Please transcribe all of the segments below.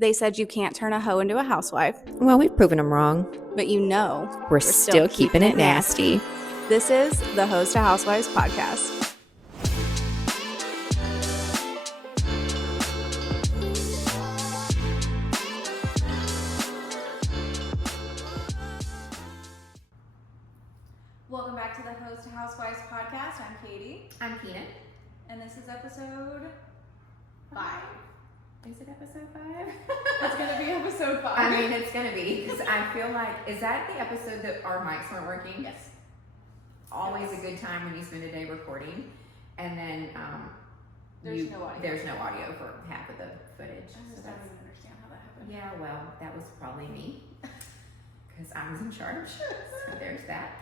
They said you can't turn a hoe into a housewife, Well, we've proven them wrong. but you know We're still keeping it nasty. This is the Host to Housewives podcast. Welcome back to the Host to Housewives podcast. I'm Katie. I'm Keenan. And this is episode 5. Is it episode 5? It's going to be episode 5. I mean, it's going to be, because I feel like, is that the episode that our mics weren't working? Yes. Always a good time when you spend a day recording, and then There's no audio. There's no audio for half of the footage. I just don't even understand how that happened. Yeah, well, that was probably me, because I was in charge, so there's that.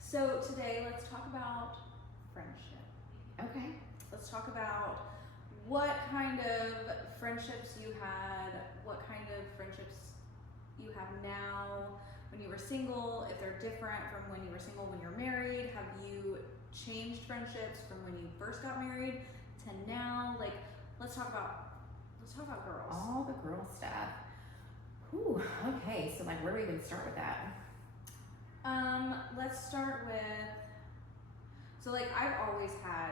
So today, let's talk about friendship. Okay. Let's talk about what kind of friendships you had, what kind of friendships you have now when you were single, if they're different from when you were single when you're married. Have you changed friendships from when you first got married to now? Like, let's talk about girls. All the girl stuff. Whew, okay, so like where do we even start with that? Let's start with, so like I've always had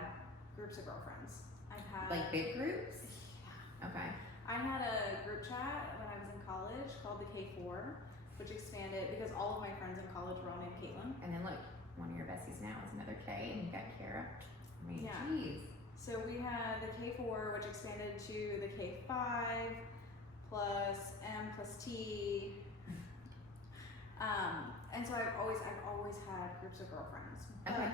groups of girlfriends. I've had Like big groups? Yeah. Okay. I had a group chat when I was in college called the K4, which expanded because all of my friends in college were all named Caitlin. And then look, one of your besties now is another K, and you got Kara. I mean, Yeah. geez. So we had the K4, which expanded to the K5 plus M plus T. And so I've always had groups of girlfriends. But, Okay.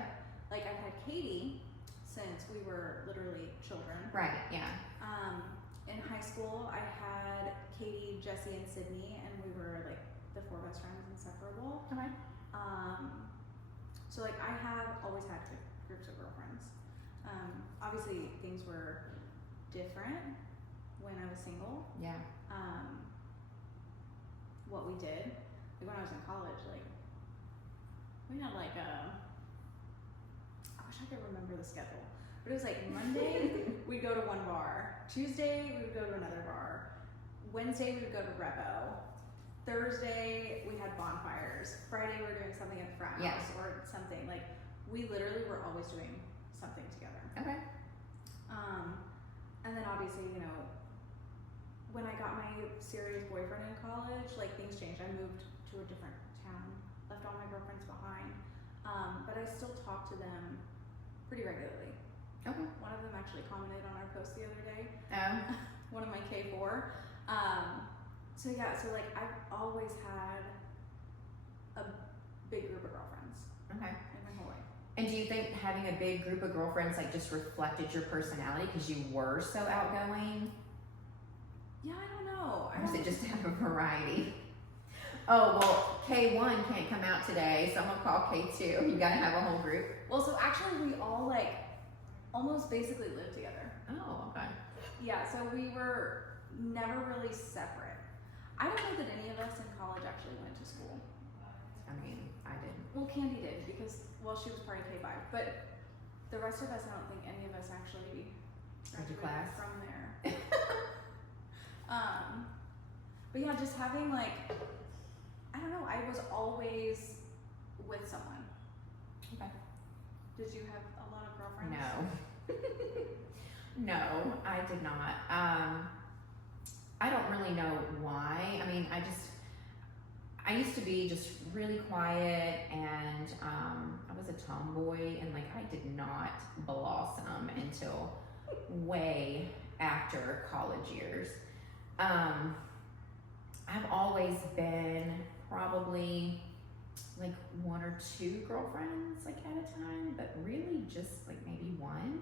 like I've had Katie since we were literally children. Right, yeah. In high school, I had Katie, Jessie, and Sydney, and we were like the 4 best friends, inseparable. Okay. So like I have always had groups of girlfriends. Obviously things were different when I was single. Yeah. What we did, like when I was in college, like we had like I wish I could remember the schedule, but it was like Monday we'd go to one bar, Tuesday we would go to another bar, Wednesday we would go to Revo, Thursday we had bonfires, Friday we were doing something at the frat house. Yes. Or something. Like we literally were always doing something together. Okay. And then obviously, you know, when I got my serious boyfriend in college, like things changed. I moved to a different town, left all my girlfriends behind, but I still talk to them pretty regularly. Okay. One of them actually commented on our post the other day. One of my K4. So yeah, so like I've always had a big group of girlfriends Okay. in my whole life. And do you think having a big group of girlfriends like just reflected your personality because you were so outgoing? Yeah, I don't know. Or is it just to have a variety? Oh, well, K1 can't come out today, so I'm gonna call K2. You gotta have a whole group. Well, so actually we all like almost basically lived together. Oh, okay. Yeah, so we were never really separate. I don't know that any of us in college actually went to school. I mean, I didn't. Well, Candy did because, well, she was part of K5, but the rest of us, I don't think any of us actually Went to graduated class? from there. But yeah, just having like, I don't know, I was always with someone. Okay. Did you have a lot of girlfriends? No. No, I did not. I don't really know why. I mean, I used to be just really quiet, and I was a tomboy, and like I did not blossom until way after college years. I've always been probably like 1 or 2 girlfriends like at a time, but really just like maybe 1.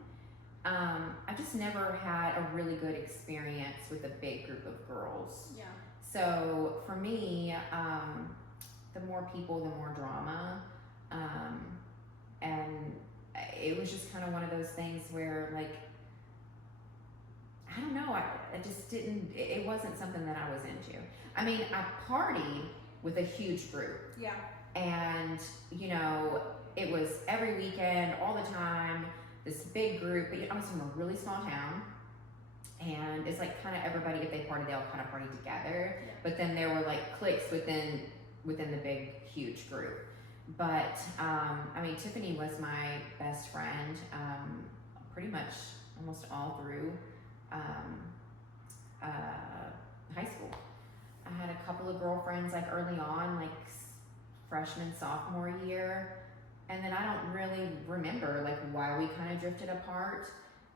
I just never had a really good experience with a big group of girls. Yeah. So for me, the more people, the more drama. And it was just kind of one of those things where like, I don't know, I just didn't, it wasn't something that I was into. I mean, I partied with a huge group. Yeah. And, you know, it was every weekend, all the time, this big group. But I was from a really small town. and it's like kind of everybody, if they party, they all kind of party together. Yeah. But then there were like cliques within the big, huge group. But I mean, Tiffany was my best friend pretty much almost all through high school. I had a couple of girlfriends like early on, like freshman, sophomore year, and then I don't really remember like why we kind of drifted apart.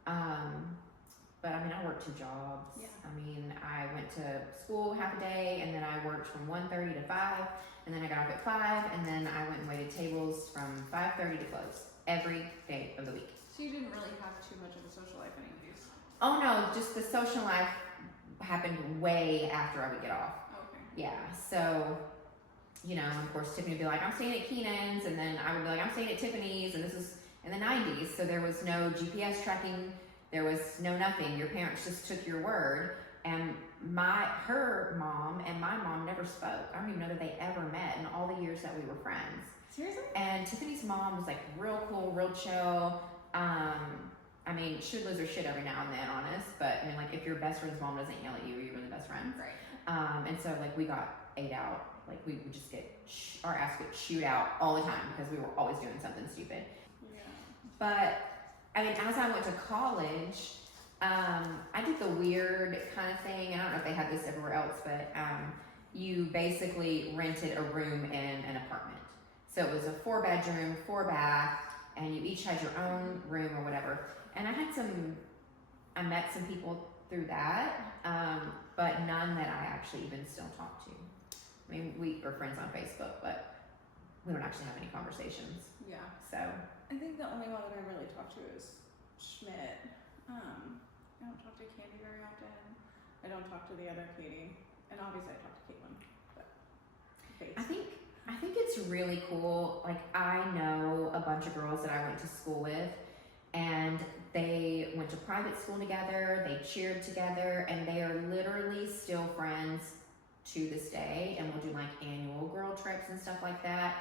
But I mean, I worked 2 jobs. Yeah. I mean, I went to school half a day, and then I worked from 1:30 to 5, and then I got off at 5, and then I went and waited tables from 5:30 to close every day of the week. So you didn't really have too much of a social life anyways? Oh no, just the social life happened way after I would get off. Okay. Yeah, so, you know, of course Tiffany would be like, I'm staying at Keenan's, and then I would be like, I'm staying at Tiffany's, and this was in the 90s, so there was no GPS tracking, there was no nothing. Your parents just took your word, and her mom and my mom never spoke. I don't even know that they ever met in all the years that we were friends. Seriously? And Tiffany's mom was like real cool, real chill. I mean, she would lose her shit every now and then, honest, but I mean, like, if your best friend's mom doesn't yell at you, are you really best friends? Right. And so, like, we got ate out. Like, we would just get, our ass get chewed out all the time because we were always doing something stupid. Yeah. But, I mean, as I went to college, I did the weird kind of thing, and I don't know if they had this everywhere else, but you basically rented a room in an apartment. So it was a 4-bedroom, 4-bath, and you each had your own room or whatever. And I met some people through that, but none that I actually even still talk to. I mean, we are friends on Facebook, but we don't actually have any conversations. Yeah. So I think the only one that I really talk to is Schmidt. I don't talk to Candy very often. I don't talk to the other Katie, and obviously I talk to Caitlin. But I think it's really cool. Like, I know a bunch of girls that I went to school with, and they went to private school together, they cheered together, and they are literally still friends to this day, and we'll do like annual girl trips and stuff like that.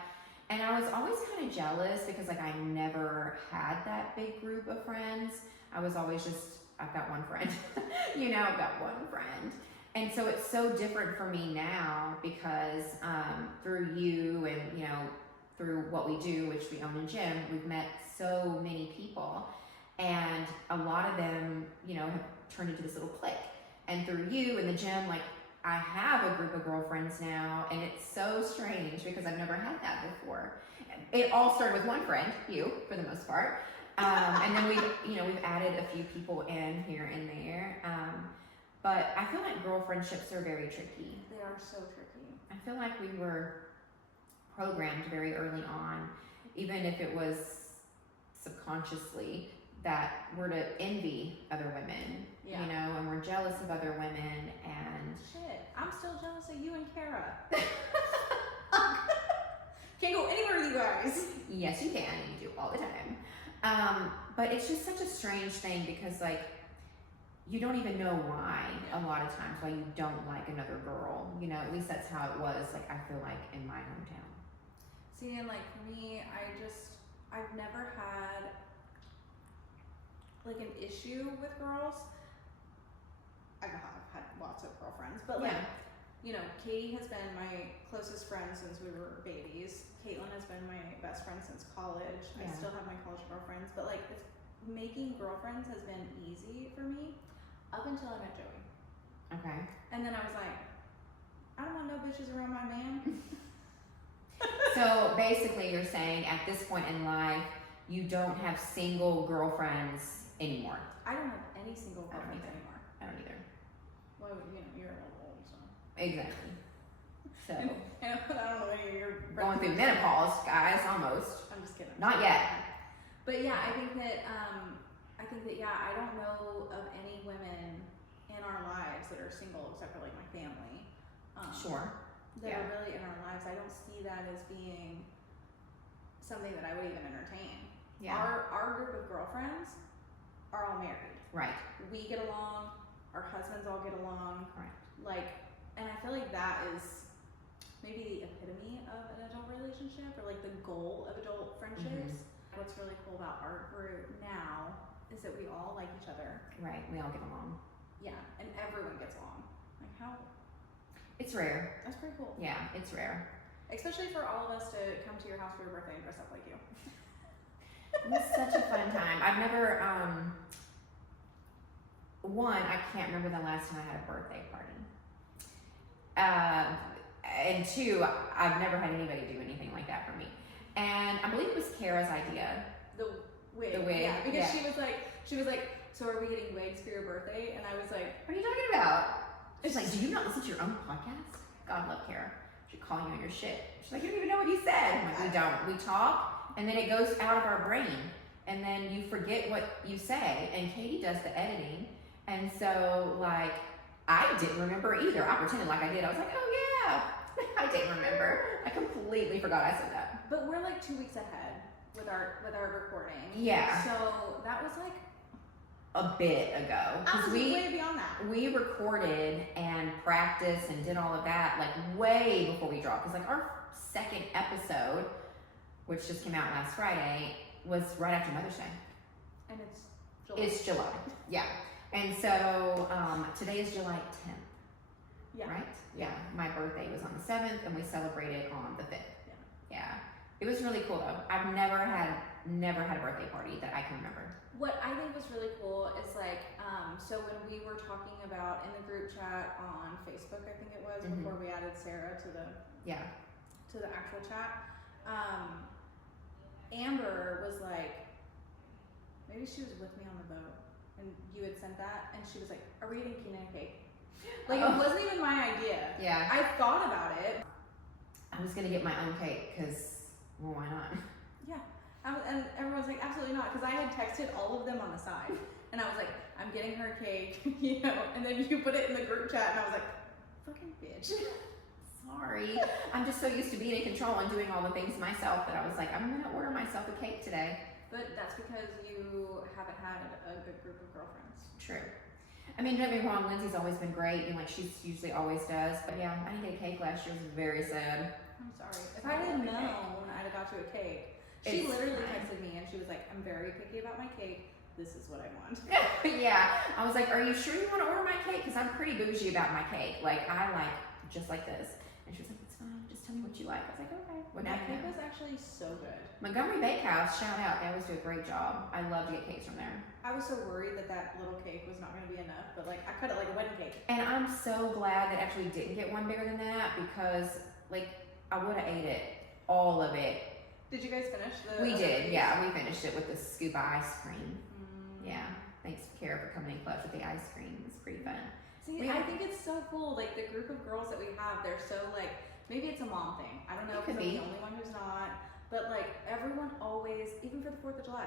And I was always kind of jealous because like I never had that big group of friends. I was always just, I've got one friend, you know, I've got one friend. And so it's so different for me now because through you and, you know, through what we do, which we own a gym, we've met so many people. And a lot of them, you know, have turned into this little clique. And through you and the gym, like, I have a group of girlfriends now, and it's so strange because I've never had that before. It all started with one friend, you, for the most part. And then we've added a few people in here and there. But I feel like girl friendships are very tricky. they are so tricky. I feel like we were programmed very early on, even if it was subconsciously, that we're to envy other women, Yeah. you know, and we're jealous of other women, and Shit, I'm still jealous of you and Kara. Can't go anywhere with you guys. yes, you can, and you do all the time. But it's just such a strange thing because, like, you don't even know why a lot of times why you don't like another girl. You know, at least that's how it was, like, I feel like in my hometown. See, and like for me, I've never had like an issue with girls. I've had lots of girlfriends, but like, you know, Katie has been my closest friend since we were babies. Caitlin has been my best friend since college. I Yeah. still have my college girlfriends, but like making girlfriends has been easy for me up until I met Joey. Okay. And then I was like, I don't want no bitches around my man. So basically, you're saying at this point in life, you don't have single girlfriends anymore. I don't have any single I don't girlfriends either. anymore. I don't either. Well, you know, you're a little old, so. Exactly. So And I don't know any of your going through friends. menopause, guys, almost. I'm just kidding. Not yet. But yeah, I think that yeah, I don't know of any women in our lives that are single except for like my family. Sure. That Yeah. are really in our lives. I don't see that as being something that I would even entertain. Yeah. Our group of girlfriends are all married. Right. We get along, our husbands all get along. Right. Like, and I feel like that is maybe the epitome of an adult relationship, or like the goal of adult friendships. What's really cool about our group now is that we all like each other. Right. We all get along. Yeah, and everyone gets along. Like how? It's rare. That's pretty cool. Yeah, it's rare. Especially for all of us to come to your house for your birthday and dress up like you. It was such a fun time. I've never, one, I can't remember the last time I had a birthday party. And two, I've never had anybody do anything like that for me. And I believe it was Kara's idea. The wig. Yeah, because she was like, so are we getting wigs for your birthday? And I was like, what are you talking about? She's like, do you not listen to your own podcast? God love Kara. She's calling you on your shit. She's like, you don't even know what you said. I'm like, we don't. We talk, and then it goes out of our brain, and then you forget what you say. And Katie does the editing, and so like I didn't remember either. I pretended like I did. I was like, oh yeah, I didn't remember. I completely forgot I said that. But we're like 2 weeks ahead with our recording. Yeah. So that was like a bit ago, because way beyond that. We recorded and practiced and did all of that like way before we dropped. Because like our second episode, which just came out last Friday, was right after Mother's Day. And it's July. It's July, yeah. And so today is July 10th. Yeah. Right? Yeah. My birthday was on the 7th, and we celebrated on the 5th. Yeah. It was really cool though. I've never had a birthday party that I can remember. What I think was really cool is like, so when we were talking about in the group chat on Facebook, I think it was, before we added Sarah to the actual chat, Amber was like, maybe she was with me on the boat, and you had sent that, and she was like, are we eating Keenan cake? Like, it wasn't even my idea. Yeah. I thought about it. I was gonna get my own cake, because, well, why not? Yeah. And everyone was like, absolutely not, because I had texted all of them on the side, and I was like, I'm getting her cake, you know, and then you put it in the group chat, and I was like, fucking bitch. Sorry. I'm just so used to being in control and doing all the things myself that I was like, I'm gonna order myself a cake today. But that's because you haven't had a good group of girlfriends. True. I mean, don't get me wrong, Lindsay's always been great, and like she's usually always does, but yeah, I didn't get a cake last year. It was very sad. I'm sorry. If I had known, I'd have got you a cake. She literally texted me and she was like, I'm very picky about my cake. This is what I want. Yeah. I was like, are you sure you want to order my cake? Because I'm pretty bougie about my cake. Like, I like just like this. And she was like, it's fine. Just tell me what you like. I was like, okay. Well, that cake was actually so good. Montgomery Bakehouse, shout out. They always do a great job. I love to get cakes from there. I was so worried that little cake was not going to be enough, but like I cut it like a wedding cake. And I'm so glad that actually didn't get one bigger than that, because like I would have ate it, all of it. Did you guys finish the? We did, yeah. We finished it with the scoop of ice cream. Yeah. Thanks, Kara, for coming in clutch with the ice cream. It's pretty fun. See, I think it's so cool. Like the group of girls that we have, they're so like, maybe it's a mom thing. I don't know if I'm the only one who's not. But like everyone always, even for the 4th of July,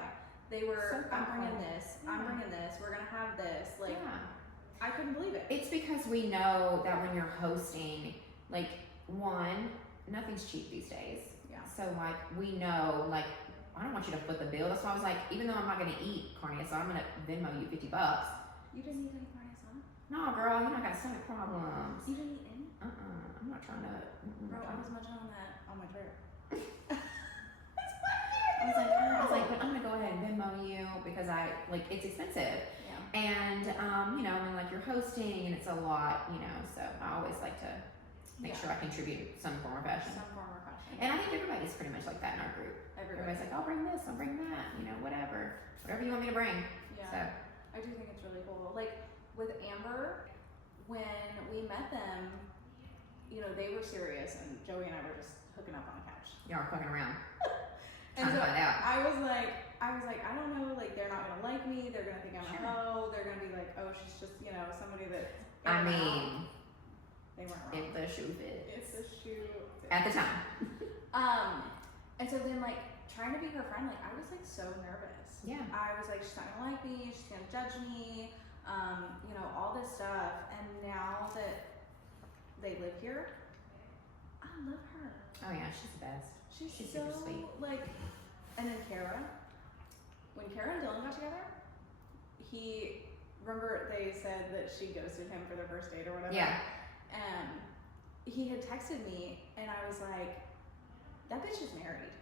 they were, I'm bringing this, I'm bringing this, we're gonna have this. Like, I couldn't believe it. It's because we know that when you're hosting, like, one, nothing's cheap these days. Yeah. So like, we know, like, I don't want you to foot the bill. That's why I was like, even though I'm not gonna eat carne asada, I'm gonna Venmo you $50. You didn't eat any carne asada? No, girl, you know I got stomach problems. You didn't eat any? I'm not trying to. Bro, I was munching on that on my trip. I was like, but I'm gonna go ahead and Venmo you because it's expensive. Yeah. And you know, when like you're hosting and it's a lot, you know, so I always like to make sure I contribute some form of fashion. Some form of fashion. And I think everybody's pretty much like that in our group. Everybody's like, I'll bring this, I'll bring that, you know, whatever you want me to bring. Yeah. So I do think it's really cool. Like with Amber, when we met them, you know, they were serious, and Joey and I were just hooking up on the couch. Y'all are fucking around. And so to find out. I was like, I don't know, like they're not gonna like me, they're gonna think I'm a hoe, they're gonna be like, oh, she's just, you know, somebody that. I mean, they weren't wrong. if the shoe fits. If the shoe fits. At the time. And so then like trying to be her friend, like I was like so nervous. Yeah. I was like, she's not gonna like me, she's gonna judge me, you know, all this stuff. And now that they live here, I love her. Oh yeah, she's the best. She's so super sweet. Like, and then Kara, when Kara and Dylan got together, remember they said that she ghosted him for their first date or whatever? Yeah. And he had texted me, and I was like, that bitch is married.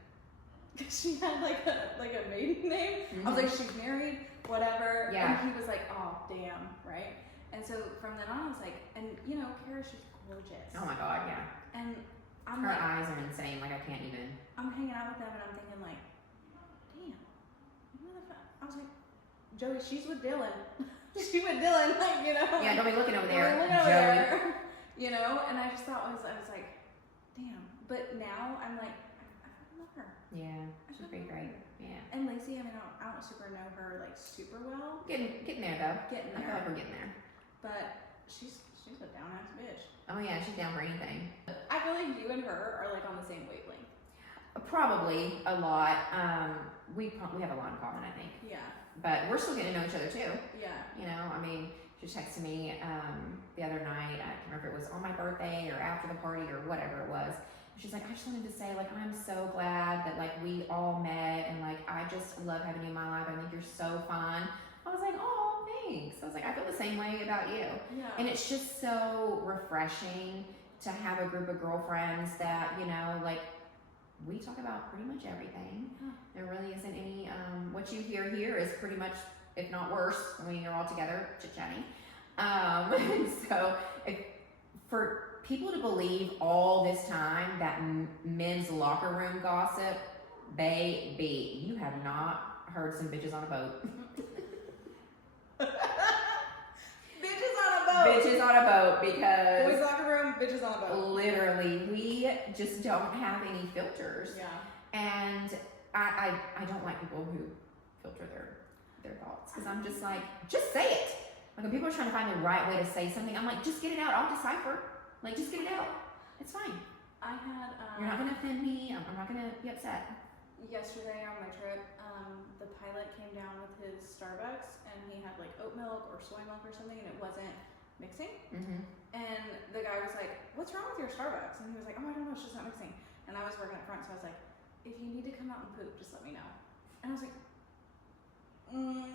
She had like a maiden name. I was like, she's married, whatever. Yeah. And he was like, oh, damn, right? And so from then on, I was like, and you know, Kara, she's gorgeous. Oh my God, yeah. And I'm Her like, eyes are insane. Like I can't even. I'm hanging out with them and I'm thinking like, damn, I was like, Joey, she's with Dylan. She's with Dylan, like, you know. Yeah, don't be looking over there, Don't be looking over Joey. there. You know, and I just thought I was like, damn. But now I'm like, I fucking love her. Yeah, I she's fucking pretty love great. her. Yeah. And Lacey, I mean, I don't super know her like super well. Getting there though. Getting I feel there. like we're getting there. But she's a down ass bitch. Oh yeah, she's down for anything. I feel like you and her are like on the same wavelength. Probably a lot. We have a lot in common, I think. Yeah. But we're still getting to know each other too. Yeah. You know, I mean, she texted me the other night. I can't remember if it was on my birthday or after the party or whatever it was. She's like, I just wanted to say, like, I'm so glad that like we all met and like I just love having you in my life. I think you're so fun. I was like, oh, thanks. I was like, I feel the same way about you. Yeah. And it's just so refreshing to have a group of girlfriends that, you know, like we talk about pretty much everything. Yeah. There really isn't any, what you hear here is pretty much, if not worse, when you're all together chit-chatting. So for people to believe all this time that men's locker room gossip, baby, you have not heard some bitches on a boat. Bitches on a boat. Bitches on a boat, because Boys locker room, bitches on a boat. literally we just don't have any filters. Yeah. And I don't like people who filter their thoughts, because I'm just like, just say it. Like when people are trying to find the right way to say something, I'm like, just get it out. I'll decipher. Like, just get it out. It's fine. I had You're not gonna offend me. I'm not gonna be upset. yesterday on my trip, the pilot came down with his Starbucks and he had like oat milk or soy milk or something and it wasn't mixing. Mm-hmm. And the guy was like, what's wrong with your Starbucks? And he was like, oh, I don't know, it's just not mixing. And I was working up front, so I was like, if you need to come out and poop, just let me know. And I was like, And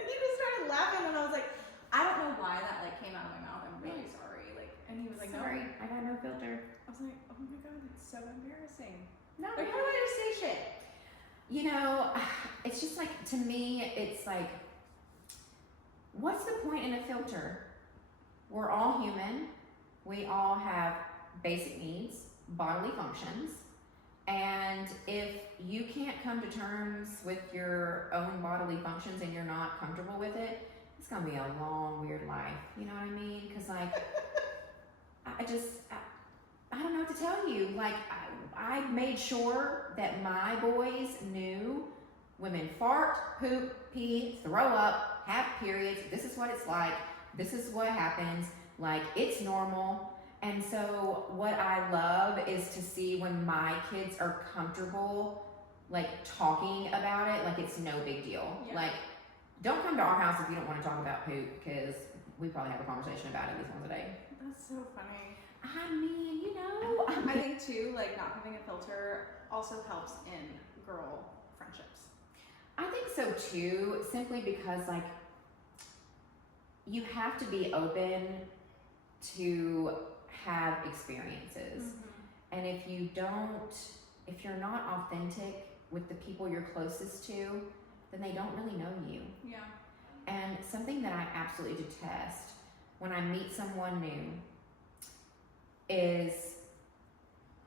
he just started laughing and I was like, I don't know why that like came out of my mouth. I'm really sorry. Like, and he was like, Sorry, no. I got no filter. I was like, oh my god, that's so embarrassing. No, Like, how do I just say shit? you know, it's just like, to me, it's like, what's the point in a filter? We're all human. We all have basic needs, bodily functions. And if you can't come to terms with your own bodily functions and you're not comfortable with it, it's gonna be a long, weird life. You know what I mean? Because like, I don't know what to tell you. Like, I made sure that my boys knew women fart, poop, pee, throw up, have periods. This is what it's like. This is what happens. Like, it's normal. And so what I love is to see when my kids are comfortable, like, talking about it, like it's no big deal. Yeah. Like, don't come to our house if you don't want to talk about poop, because we probably have a conversation about it at least once a day. That's so funny. I mean, you know. I think too, like not having a filter also helps in girl friendships. I think so too, simply because like you have to be open to have experiences. Mm-hmm. And if you're not authentic with the people you're closest to, then they don't really know you. Yeah. And something that I absolutely detest when I meet someone new is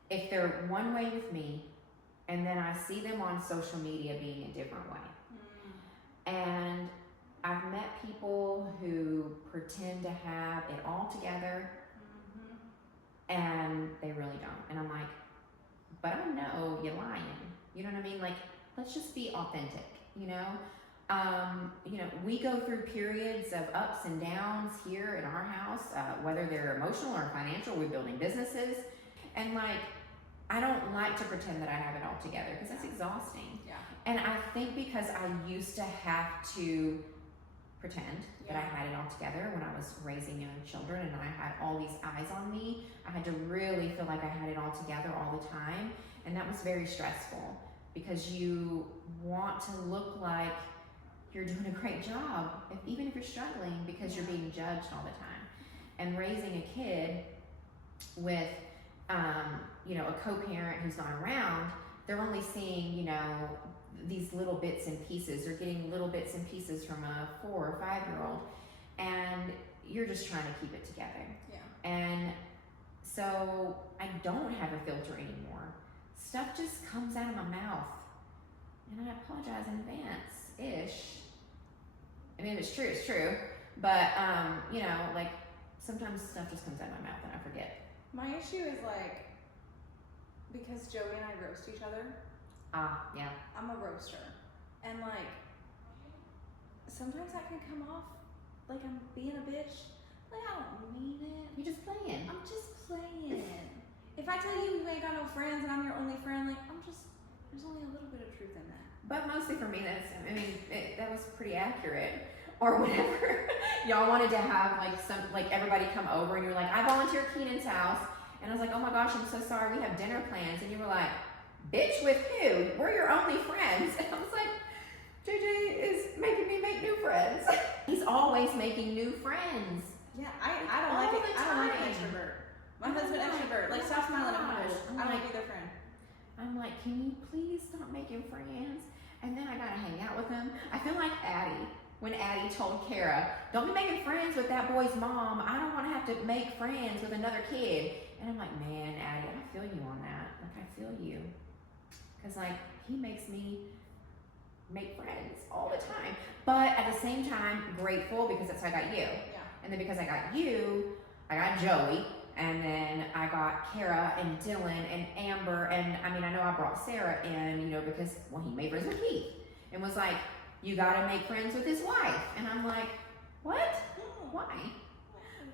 if they're one way with me and then I see them on social media being a different way. And I've met people who pretend to have it all together and they really don't. And I'm like, but I know you're lying. You know what I mean? Like, let's just be authentic, you know? We go through periods of ups and downs here in our house, whether they're emotional or financial. We're building businesses. And like, I don't like to pretend that I have it all together because that's exhausting. Yeah. And I think because I used to have to pretend that I had it all together when I was raising young children and I had all these eyes on me, I had to really feel like I had it all together all the time. And that was very stressful because you want to look like you're doing a great job, even if you're struggling, because you're being judged all the time. And raising a kid with, a co-parent who's not around, they're only seeing, these little bits and pieces. They're getting little bits and pieces from a 4 or 5 year old. and you're just trying to keep it together. Yeah. And so I don't have a filter anymore. Stuff just comes out of my mouth. And I apologize in advance-ish. I mean, if it's true, it's true. But, you know, like, sometimes stuff just comes out of my mouth and I forget. My issue is like, because Joey and I roast each other. Yeah. I'm a roaster. And like, sometimes that can come off like I'm being a bitch. Like, I don't mean it. You're just playing. I'm just playing. If I tell you ain't got no friends and I'm your only friend, like, there's only a little bit of truth in that. But mostly for me, that was pretty accurate. Or whenever y'all wanted to have like everybody come over and you're like, I volunteered Keenan's house. And I was like, oh my gosh, I'm so sorry, we have dinner plans. And you were like, bitch, with who? We're your only friends. And I was like, JJ is making me make new friends. He's always making new friends. Yeah, I don't like it. I don't like an extrovert. My husband extrovert. Like, stop smiling at my husband. I don't like either friend. I'm like, can you please stop making friends? And then I gotta hang out with him. I feel like Addie, when Addie told Kara, don't be making friends with that boy's mom. I don't wanna have to make friends with another kid. And I'm like, man, Addie, I feel you on that. Like, I feel you. Cause like, he makes me make friends all the time. But at the same time, grateful because that's how I got you. Yeah. And then because I got you, I got Joey. And then I got Kara and Dylan and Amber. And I mean, I know I brought Sarah in, you know, because, well, he made friends with Keith. And was like, you gotta make friends with his wife. And I'm like, what? Why?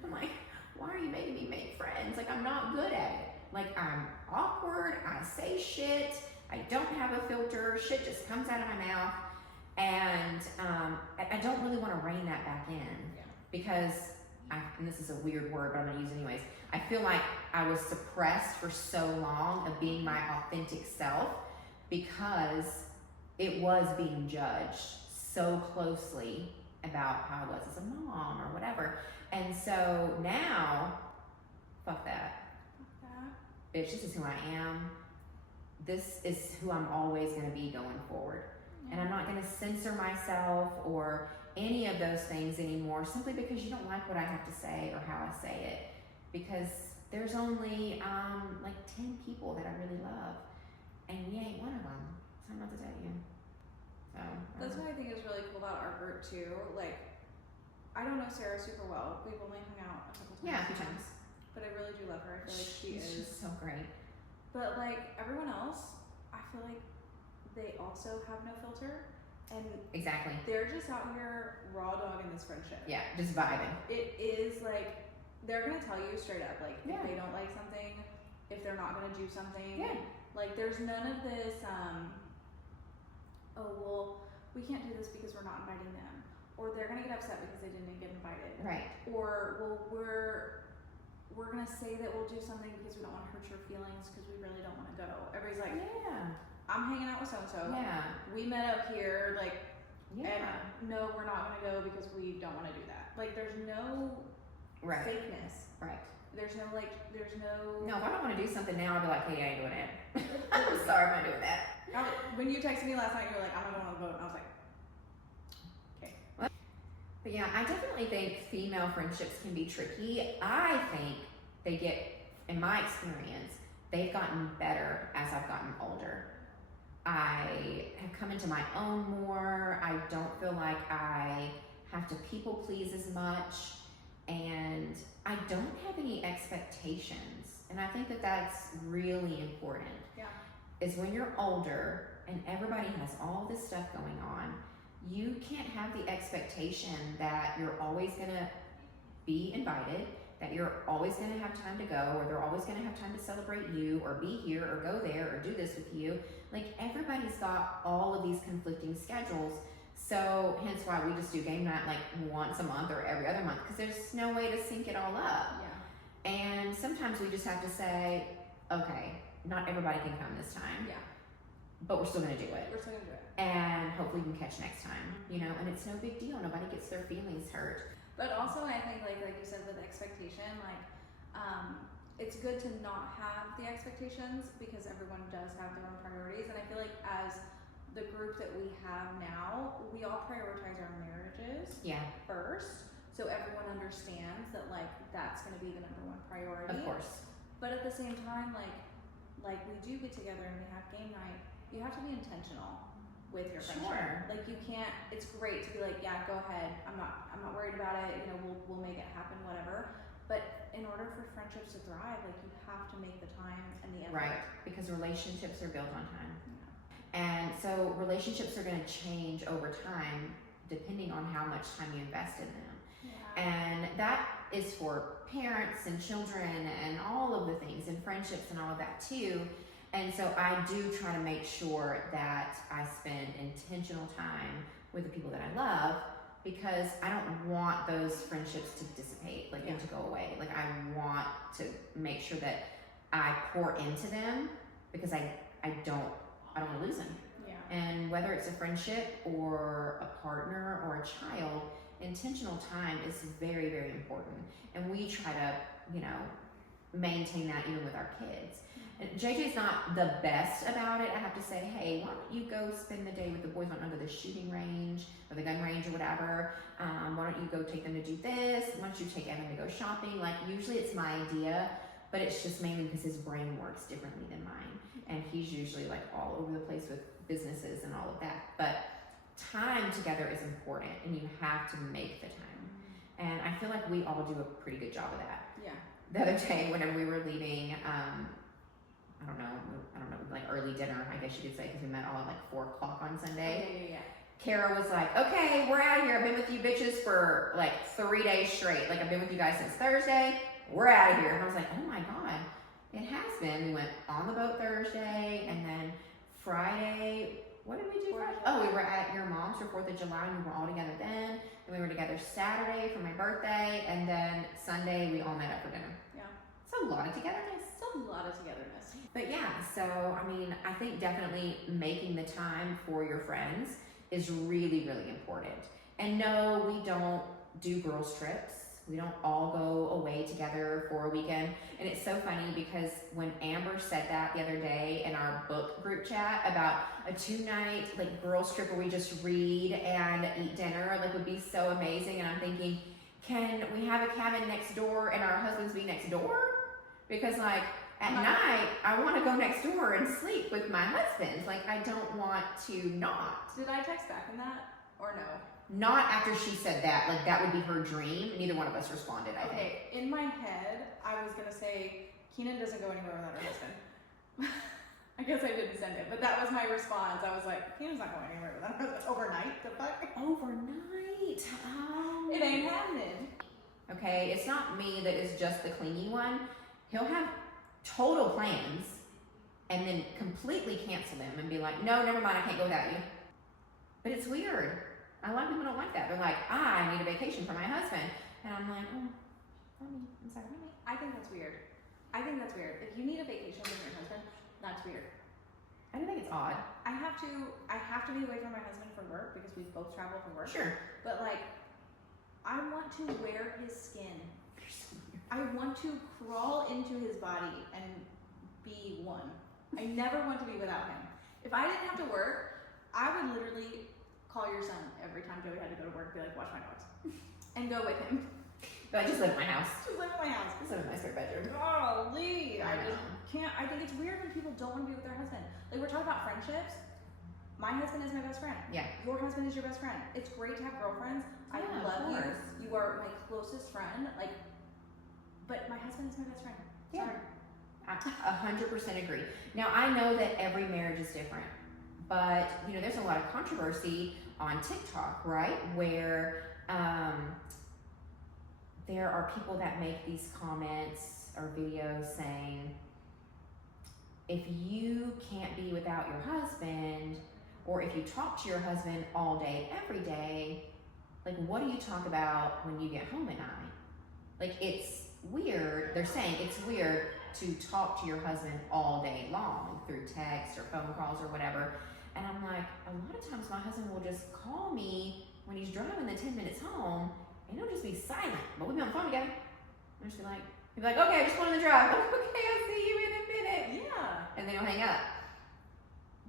I'm like, why are you making me make friends? Like, I'm not good at it. Like, I'm awkward, I say shit, I don't have a filter, shit just comes out of my mouth. And I don't really want to rein that back in. Yeah. Because, and this is a weird word, but I'm gonna use it anyways. I feel like I was suppressed for so long of being my authentic self because it was being judged so closely about how I was as a mom or whatever. And so now, fuck that. Bitch, this is who I am. This is who I'm always gonna be going forward. And I'm not gonna censor myself or any of those things anymore simply because you don't like what I have to say or how I say it. Because there's only like 10 people that I really love, and you ain't one of them. So I'm not to tell you. So that's what I think is really cool about our group too. Like, I don't know Sarah super well. We've only hung out a couple times. Yeah, a few times. But I really do love her. I feel like she's just so great. But like everyone else, I feel like they also have no filter. And exactly. They're just out here raw dogging this friendship. Yeah, just vibing. It is like, they're gonna tell you straight up, like, yeah. if they don't like something, if they're not gonna do something. Yeah. Like, there's none of this, oh, well, we can't do this because we're not inviting them. Or they're gonna get upset because they didn't get invited. Right. Or, well, we're gonna say that we'll do something because we don't wanna hurt your feelings because we really don't wanna go. Everybody's like, yeah. I'm hanging out with so-and-so. Yeah. We met up here, like, yeah. and no, we're not gonna go because we don't wanna do that. Like, there's no right. fakeness. Right. There's no, like, there's no... No, if I don't wanna do something now, I'll be like, hey, I ain't doing it. I'm sorry, I'm not doing that. When you texted me last night, you were like, I'm not going on the boat. And I was like, okay. But yeah, I definitely think female friendships can be tricky. I think they get, in my experience, they've gotten better as I've gotten older. I have come into my own more. I don't feel like I have to people please as much. And I don't have any expectations. And I think that that's really important. Yeah. Is when you're older and everybody has all this stuff going on, you can't have the expectation that you're always gonna be invited, that you're always gonna have time to go, or they're always gonna have time to celebrate you, or be here, or go there, or do this with you. Like, everybody's got all of these conflicting schedules. So hence why we just do game night like once a month or every other month, because there's no way to sync it all up. Yeah. And sometimes we just have to say, okay, not everybody can come this time. Yeah. But we're still gonna do it. We're still gonna do it. And hopefully we can catch next time, you know, and it's no big deal. Nobody gets their feelings hurt. But also I think like you said with expectation, like, it's good to not have the expectations because everyone does have their own priorities. And I feel like as the group that we have now, we all prioritize our marriages Yeah. first. so everyone understands that like that's going to be the number one priority. Of course. But at the same time, like we do get together and we have game night. You have to be intentional with your friendship. Sure. Like you can't. It's great to be like, yeah, go ahead. I'm not worried about it. You know, we'll make it happen, whatever. But in order for friendships to thrive, like you have to make the time and the effort. Right, because relationships are built on time. Yeah. And so relationships are going to change over time depending on how much time you invest in them. Yeah. And that is for parents and children and all of the things, and friendships and all of that too. And so I do try to make sure that I spend intentional time with the people that I love, because I don't want those friendships to dissipate, like, and to go away. Like, I want to make sure that I pour into them, because I don't want to lose them. Yeah. And whether it's a friendship or a partner or a child, intentional time is very, very important. And we try to, you know, maintain that even with our kids. And JJ's not the best about it. I have to say, hey, why don't you go spend the day with the boys on under the shooting range or the gun range or whatever? Why don't you go take them to do this? Why don't you take Evan to go shopping? Like, usually it's my idea, but it's just mainly because his brain works differently than mine. And he's usually like all over the place with businesses and all of that. But time together is important, and you have to make the time. And I feel like we all do a pretty good job of that. Yeah. The other day, whenever we were leaving, I don't know, like early dinner, I guess you could say, because we met all at like 4 o'clock on Sunday. Yeah. Kara was like, okay, we're out of here. I've been with you bitches for like 3 days straight. Like, I've been with you guys since Thursday. We're out of here. And I was like, oh my God, it has been. We went on the boat Thursday, and then Friday, what did we do Friday? Oh, we were at your mom's for 4th of July, and we were all together then. And we were together Saturday for my birthday, and then Sunday we all met up for dinner. Yeah. It's a lot of togetherness. Still a lot of togetherness. But yeah, so I mean, I think definitely making the time for your friends is really, really important. And no, we don't do girls trips. We don't all go away together for a weekend. And it's so funny because when Amber said that the other day in our book group chat about a 2-night like girls trip where we just read and eat dinner, like, would be so amazing. And I'm thinking, can we have a cabin next door and our husbands be next door? Because like, at night, I want to go next door and sleep with my husband. Like, I don't want to not. Did I text back in that or no? Not after she said that. Like, that would be her dream. Neither one of us responded, I think. Okay, in my head, I was going to say, Keenan doesn't go anywhere without her husband. I guess I didn't send it, but that was my response. I was like, Keenan's not going anywhere without her husband. Overnight? The fuck? Overnight? Oh. It ain't happening. Okay, it's not me that is just the clingy one. He'll have total plans and then completely cancel them and be like, no, never mind, I can't go without you. But it's weird. A lot of people don't like that. They're like, I need a vacation for my husband. And I'm like, oh, I'm sorry. I think that's weird. If you need a vacation with your husband, that's weird. I don't think it's odd. I have to be away from my husband for work because we both travel for work. Sure. But like, I want to wear his skin. I want to crawl into his body and be one. I never want to be without him. If I didn't have to work, I would literally call your son every time Joey had to go to work, be like, watch my dogs, and go with him. But I just live in my house. Just live in my house. Just live in my spare bedroom. Golly, I know. just can't. I think it's weird when people don't want to be with their husband. Like, we're talking about friendships. My husband is my best friend. Yeah. Your husband is your best friend. It's great to have girlfriends. I Yeah, of love you. course. You are my closest friend. Like, but my husband is my best friend. Yeah. Sorry. 100% agree. Now, I know that every marriage is different, but you know, there's a lot of controversy on TikTok, right? Where there are people that make these comments or videos saying, if you can't be without your husband, or if you talk to your husband all day, every day, like, what do you talk about when you get home at night? Like, it's weird. They're saying it's weird to talk to your husband all day long through text or phone calls or whatever. And I'm like, a lot of times my husband will just call me when he's driving the 10 minutes home, and he'll just be silent. But we'll be on the phone together. I'll just be like, he'll be like, okay, I just went on the drive. I'm like, okay, I'll see you in a minute. Yeah. And then he'll hang up.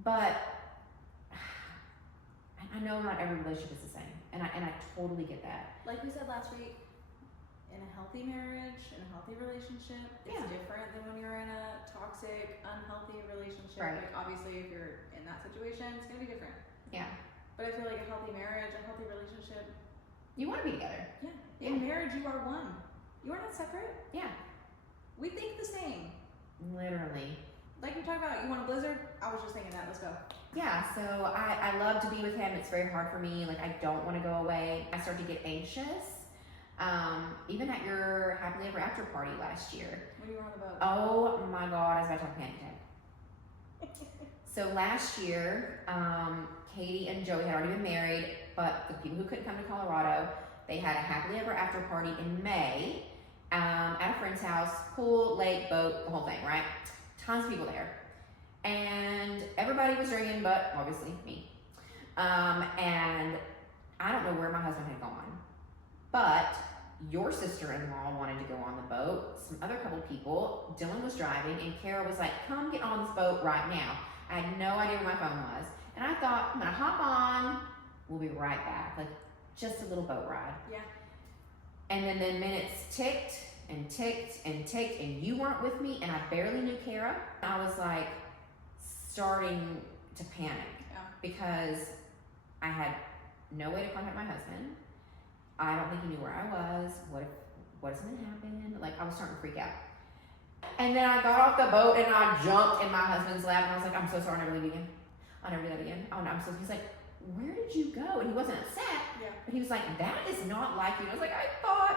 But I I know not every relationship is the same, and I totally get that. Like we said last week, in a healthy marriage, in a healthy relationship, it's Yeah. different than when you're in a toxic, unhealthy relationship. Right. Like obviously, if you're in that situation, it's gonna be different. Yeah. But I feel like a healthy marriage, a healthy relationship, You want to be together. yeah. Yeah. In marriage, you are one. You are not separate. Yeah. We think the same. Literally. Like you talk about, you want a blizzard? I was just thinking that. Let's go. Yeah, so I love to be with him. It's very hard for me. Like, I don't want to go away. I start to get anxious. Even at your happily ever after party last year. When you were on the boat. Oh my God, I was about to have a panic attack. So last year, Katie and Joey had already been married, but the people who couldn't come to Colorado, they had a happily ever after party in May at a friend's house, pool, lake, boat, the whole thing, right? Tons of people there. And everybody was drinking, but obviously me. And I don't know where my husband had gone, but your sister-in-law wanted to go on the boat, some other couple people, Dylan was driving, and Kara was like, come get on this boat right now. I had no idea where my phone was. And I thought, I'm gonna hop on, we'll be right back. Like, just a little boat ride. Yeah. And then the minutes ticked and ticked and ticked, and you weren't with me, and I barely knew Kara. I was like, starting to panic. Yeah. Because I had no way to contact my husband. I don't think he knew where I was. What is gonna happen? Like, I was starting to freak out. And then I got off the boat and I jumped in my husband's lap and I was like, I'm so sorry, I'll never leave again. I'll never do that again. Oh no, I'm so. He's like, where did you go? And he wasn't upset. Yeah. But he was like, that is not like you. And I was like, I thought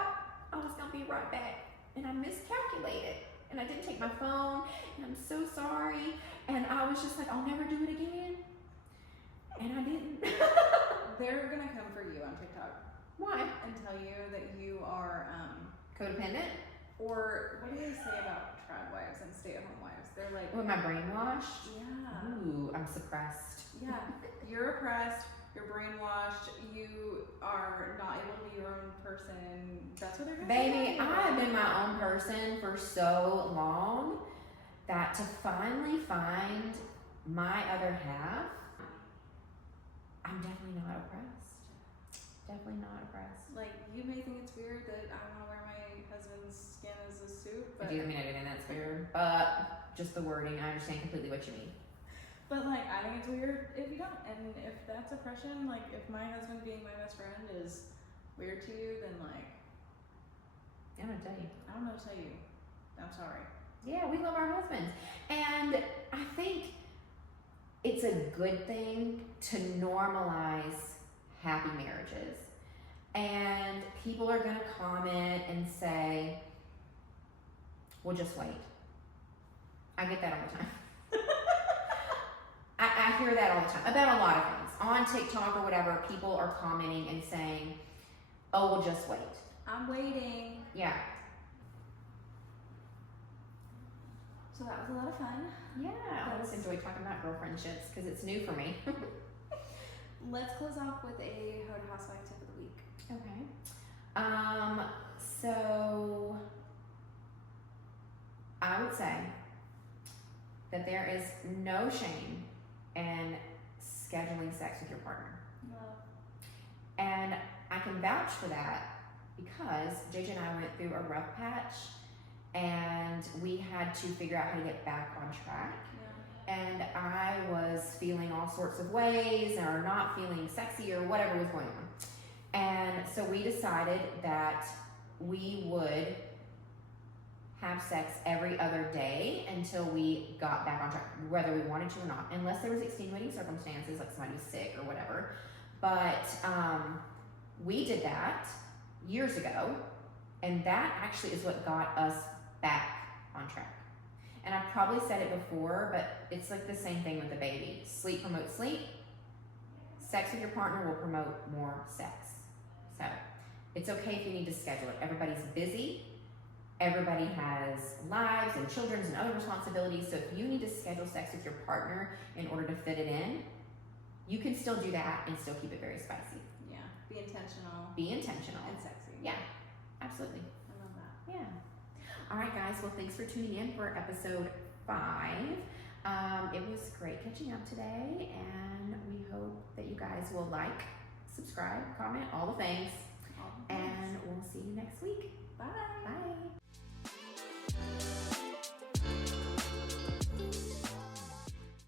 I was gonna be right back, and I miscalculated, and I didn't take my phone, and I'm so sorry. And I was just like, I'll never do it again. And I didn't. They're gonna come for you on TikTok. Why? And tell you that you are, Codependent? or what do they say about trad wives and stay-at-home wives? They're like, Am I brainwashed? yeah, Ooh, I'm suppressed. yeah. You're oppressed. You're brainwashed. You are not able to be your own person. That's what they're gonna say. Baby, I've been my own person for so long that to finally find my other half, I'm definitely not oppressed. Definitely not oppressed. Like, you may think it's weird that I want to wear my husband's skin as a suit, I but do mean everything that's weird, but just the wording, I understand completely what you mean. like I think it's weird if you don't. And if that's oppression, like if my husband being my best friend is weird to you, then like I'm gonna tell you. I don't know what to tell you. I'm sorry. Yeah, we love our husbands. And I think it's a good thing to normalize happy marriages. And people are going to comment and say, well, just wait. I get that all the time. I hear that all the time about a lot of things. On TikTok or whatever, people are commenting and saying, oh, well, just wait. I'm waiting. Yeah. So that was a lot of fun. Yeah, I always enjoy talking about girlfriendships because it's new for me. Let's close off with a Hood Housewife tip of the week. Okay. So I would say that there is no shame in scheduling sex with your partner. Love. And I can vouch for that because JJ and I went through a rough patch and we had to figure out how to get back on track. Yeah. And I was feeling all sorts of ways or not feeling sexy or whatever was going on. And so we decided that we would have sex every other day until we got back on track, whether we wanted to or not, unless there was extenuating circumstances, like somebody was sick or whatever. But we did that years ago, and that actually is what got us back on track. And I've probably said it before, but it's like the same thing with the baby. Sleep promotes sleep. Sex with your partner will promote more sex. So it's okay if you need to schedule it. Everybody's busy. Everybody has lives and children and other responsibilities. So if you need to schedule sex with your partner in order to fit it in, you can still do that and still keep it very spicy. Yeah. Be intentional. Be intentional. And sexy. Yeah, absolutely. I love that. Yeah. All right, guys. Well, thanks for tuning in for episode 5. It was great catching up today, and we hope that that you guys will like, subscribe, comment, all the things. All the things. And we'll see you next week. Bye. Bye.